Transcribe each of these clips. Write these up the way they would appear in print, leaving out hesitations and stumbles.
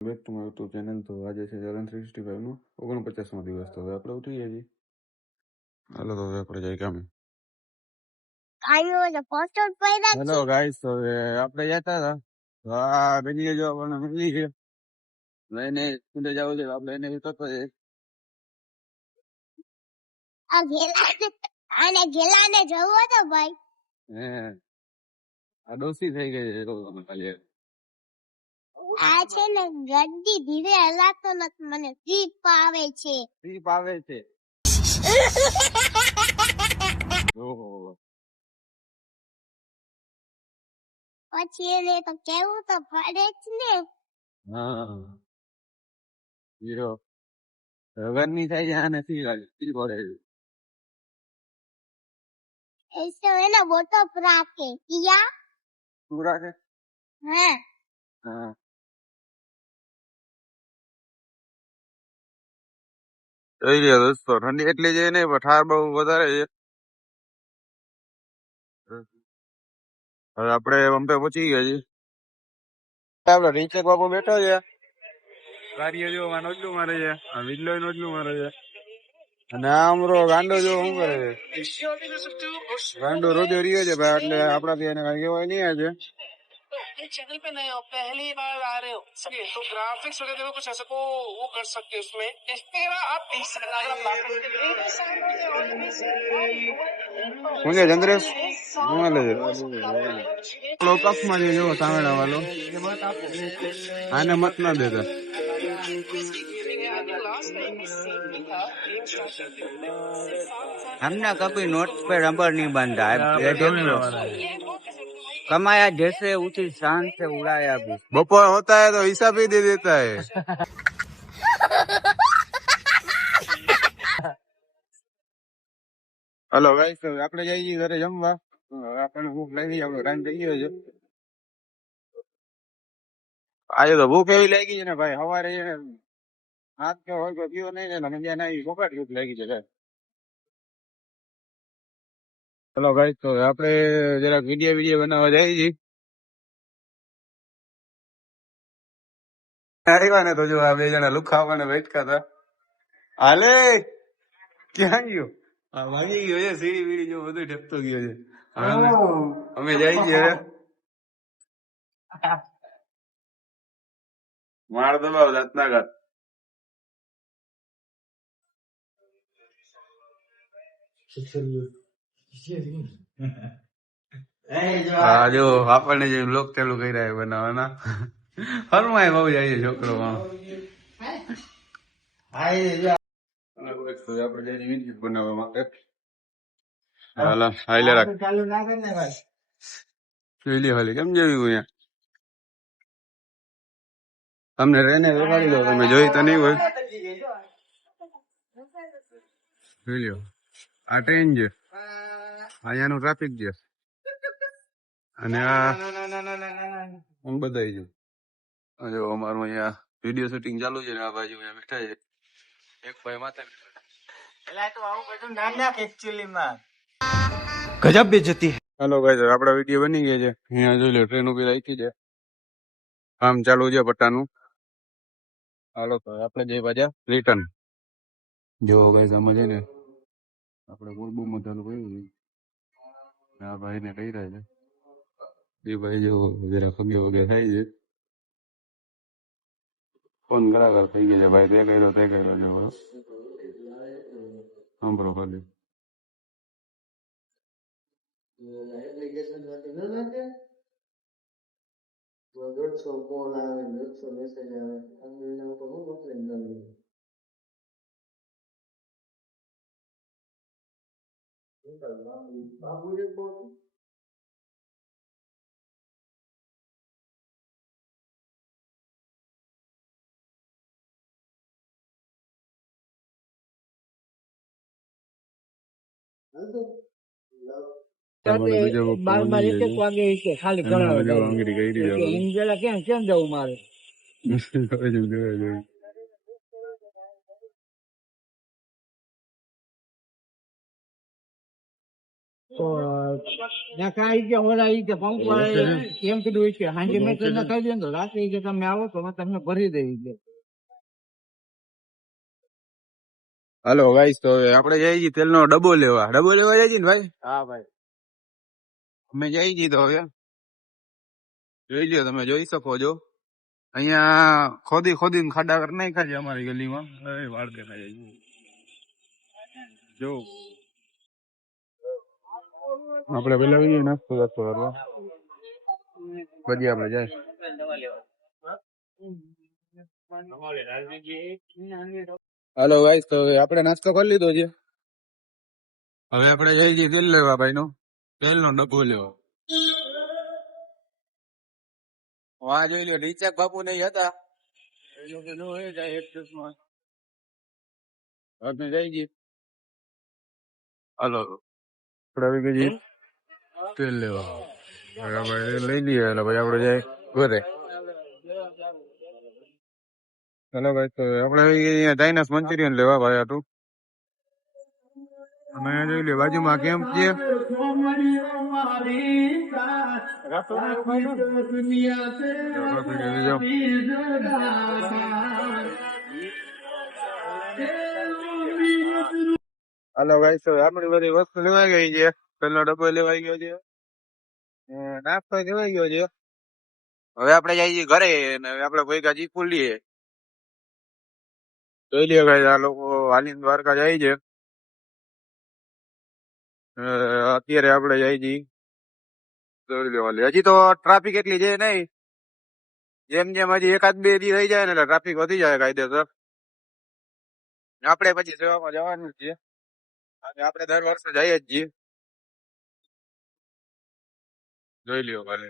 Back to my YouTube channel. તો આજે છે ચેલેન્જ 365 નો 49મો દિવસ. તો હવે આપણે ઉઠી જઈએ. હાલો તો હવે આપણે જઈએ કામે. હેલો ગાઈસ, તો હવે આપણે જતા હતા તો આ બેની જો આપણને મળી છે લઈને સ્કૂલે જવું છે. આપણે એને કરતો છે ગેલાને જવું હતો ભાઈ. હે આ ડોસી થઈ ગઈ છે તમે ખાલી. આ છે ને ગड्डी ધીરે હલાતો નથી, મને સ્લીપ આવે છે. સ્લીપ આવે છે. ઓહો પછી એને તો કેવું તો પડે જ ને. હા હીરો ઘરની થાય છે આને ફીલ પડે છે. ऐसे है ना वो तो प्राके किया શું રાખે? हाँ હા જોઈ લ્યો દોસ્તો, ઠંડી એટલી છે નહીં પણ ઠાર બહુ વધારે છે. હવે આપણે અંબે પહોંચી ગયા છીએ. આપડે રીચક બાપુ બેઠો છે. ગાડીઓ જો નોટલું મારે છે, આ વિડલો નોટલું મારે છે, અને આ અમરો ગાંડો જો શું કરે છે. ગાંડો રોજો રહ્યો છે ભાઈ, એટલે આપડાથી એને કઈ કહેવાય નહીં આજે. चैनल पे नए हो, पहली बार आ रहे हो, तो ग्राफिक्स वगैरह कुछ ऐसा को वो कर सकते हो उसमें आप શું છે ચંદ્રેશ? શું હાલે છે? કપમાં છે જો સામેડા વાળો, આને મત ના દેતા. हमने कभी नोट पे रबर नहीं बांधा है, ये देख लो। कमाया जैसे उसी शान से उड़ाया भी। बपोर होता है तो हिसाब ही दे देता है. હલો ગાઈસ, આપણે જઈએ ઘરે જમવા. આપણને ભૂખ લાગી, આપણો ટાઈમ થઈ ગયો છે. આજે તો ભૂખ એવી લાગી છે ને ભાઈ, સવારે હાથ કે હોય તો પીવો નહીં ને મજા નહીં, બફાટ ભૂખ લાગી છે. હલો ગાઈસ, તો આપણે જરાક વિડીયો બનાવવા જઈએ છીએ. આવ્યા ને તો જો આ બે જણા લુખાવાને બેઠકા હતા. હાલે ક્યાં ગયો? ભાગી ગયો છે, સીડી બીડી જો બધું ઢપતો ગયો છે. અમે જઈ છીએ હવે. માર દબાવ જાતના ઘાત. હા જો આપણને જે બ્લોગ ચાલુ કરી રહ્યા બનાવવાના હરમાય બહુ જાય છે છોકરો માણો. આપણે જઈને વિડીયો બનાવવા માટે હાલે રાખ જોઈ લે ખાલી કેમ જેવી અહીંયા તમને રેને દેખાડી દો, તમે જોઈ તો નહીં હોય. જોઈ લ્યો આ ટ્રેન છે, અહીંયાનું ટ્રાફિક છે, અને આ હું બધાઈ છું. જો અમારું અહીંયા વિડીયો શૂટિંગ ચાલુ છે ને આ બાજુ અહીંયા બેઠા છે એક ભાઈ માથે. गजब बेइज्जती है। હાલો ભાઈ, આપડા વિડીયો બની ગયા છે. અહીંયા જોઈ લો ટ્રેન ઉભી રાખી છે, કામ ચાલુ છે પટ્ટાનું. હાલો તો આપણે જઈ પાછા રિટર્ન. જો ભાઈ સમજે ને આપણે બોલ બહુ ચાલુ કર્યું છે. આ ભાઈ ને કહી રહ્યા છે એ ભાઈ જો જરા ખગે વગે થાય છે. ફોન કરાકર થઈ ગયા છે ભાઈ, તે કર્યો જો સાંભળો ખાલી. તો ત્યાં કાંઈ કે ઓલા ઈ કે પંપ વાળા એમ કીધું ઈ કે હાંજે મેં તમને કહી દે ને તો રાત્રે ઈ કે તમે આવો તો મેં તમને ભરી દઈ દે. હાલો ગાઈસ, તો હવે આપણે જઈ છીએ તેલનો ડબ્બો લેવા જાય છે ને ભાઈ. હા ભાઈ. અમે જઈ છીએ તો હવે જોઈ લ્યો, તમે જોઈ શકો છો અહીંયા ખોદીને ખાડા કરી નાખ્યા છે અમારી ગલીમાં. વાળ દેખાય છે જો. આપણે પેલા જઈએ નાસ્તો કરવા, પછી આપણે જાય. હાલો ગાઈસ, તો હવે આપણે નાસ્તો કરી લીધો છે. હવે આપણે જઈ છીએ તેલ લેવા ભાઈનો તેલનો ડબ્બો લેવા. વાહ જોઈ લો, રીચાક બાપુ નહીં હતા એ લોકો નો એ જાય એક્સપ્રેસમાં. આપણે જઈ છીએ. હાલો આપણે આવી ગઈ છીએ તેલ લેવા. હવે આપણે તેલ લઈ લઈએ એટલે પછી આપણે જાય ઘરે. ચાલો ભાઈ, તો આપણે આવી ગઈ અહીંયા ચાઇનીઝ મંચુરિયન લેવા ભાઈ આટું. અમે અહીંયા જોઈ લે બાજુમાં કેમ્પ છે. હાલો ગાઈસ, હવે આપણી બધી વસ્તુ લેવાઈ ગઈ છે. પેલો ડબ્બો લેવાઈ ગયો છે, નાસ્તો લેવાઈ ગયો છે. હવે આપણે જઈએ છીએ ઘરે અને હવે આપણે ભેગા ચીકુ લઈએ. જોઈ લે ગાઈસ, આ લોકો હાલીને દ્વારકા જાય છે. અત્યારે આપણે જઈ છીએ જોઈ લેવા. હજી તો ટ્રાફિક એટલી છે નહીં. જેમ જેમ હજી એકાદ બે દી થઈ જાય ને એટલે ટ્રાફિક વધી જાય કાયદેસર. આપણે પછી સેવામાં જવાનું જ છે અને આપણે દર વર્ષે જઈએ જ છીએ. જોઈ લ્યો ભલે.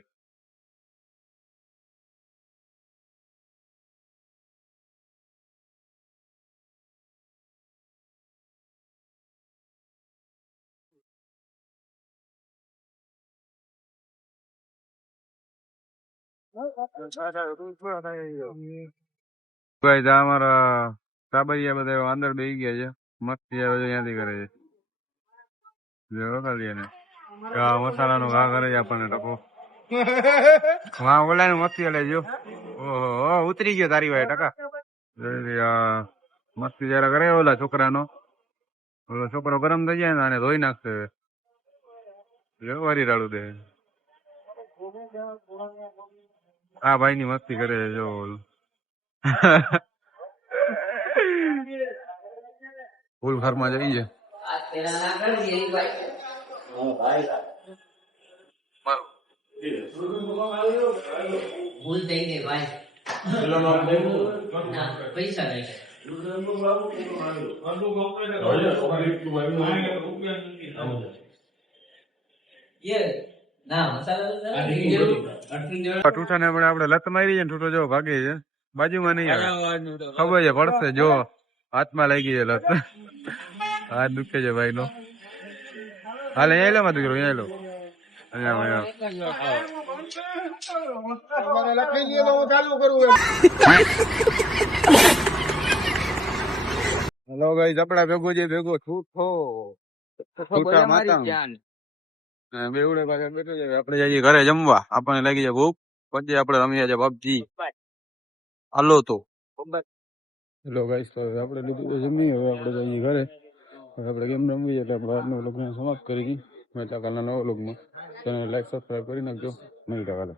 ભાઈ અમારા સાબરિયા બધા અંદર બેસી ગયા છે. મસ્તી આવે છે ત્યાંથી કરે છે. જો ખાલી એને મસાલાનો ઘા કરે છે આપણને ટકો. હા ઓલા મસ્તી હલે જો. ઓહો ઉતરી ગયો તારી ભાઈ ટકા. મસ્તી જયારે કરે ઓલા છોકરાનો, ઓલો છોકરો ગરમ થઈ જાય ને આને ધોઈ નાખશે. વારી રાડું દે. આ ભાઈ ની મસ્તી કરે છે જો. ફૂલ ઘરમાં જઈએ. ભૂલ થઈ ગઈ ભાઈ. પૈસા નહીં. ટૂઠા ને આપણે લત મારી છે ને ટૂઠો જો ભાગે છે. બાજુમાં નહીં આવે, ખબર છે પડશે જો હાથમાં લાગી છે લત. હાથ દુખે છે ભાઈ નો. હાલ અહીંયા લો માં દીકરો, અહીંયા લો. હેલો ગાઈસ, આપડા ભેગો છે ભેગો છૂટો છૂટા માતા બેવડે પાછળ બેઠો છે. આપણે જઈએ ઘરે જમવા, આપણને લાગી જાય ભૂખ. પછી આપણે રમીએ છીએ પબજી. હાલો તો હેલો ગાઈસ, તો આપણે લીધું તો જમી. હવે આપણે જઈએ ઘરે. આપણે ગેમ રમવી એટલે આપણે આજનો વ્લોગ સમાપ્ત કરી દઈએ. મળતા કાલના નવા વ્લોગમાં. ચેનલ લાઈક સબસ્ક્રાઈબ કરી નાખજો. મળતા કાલે.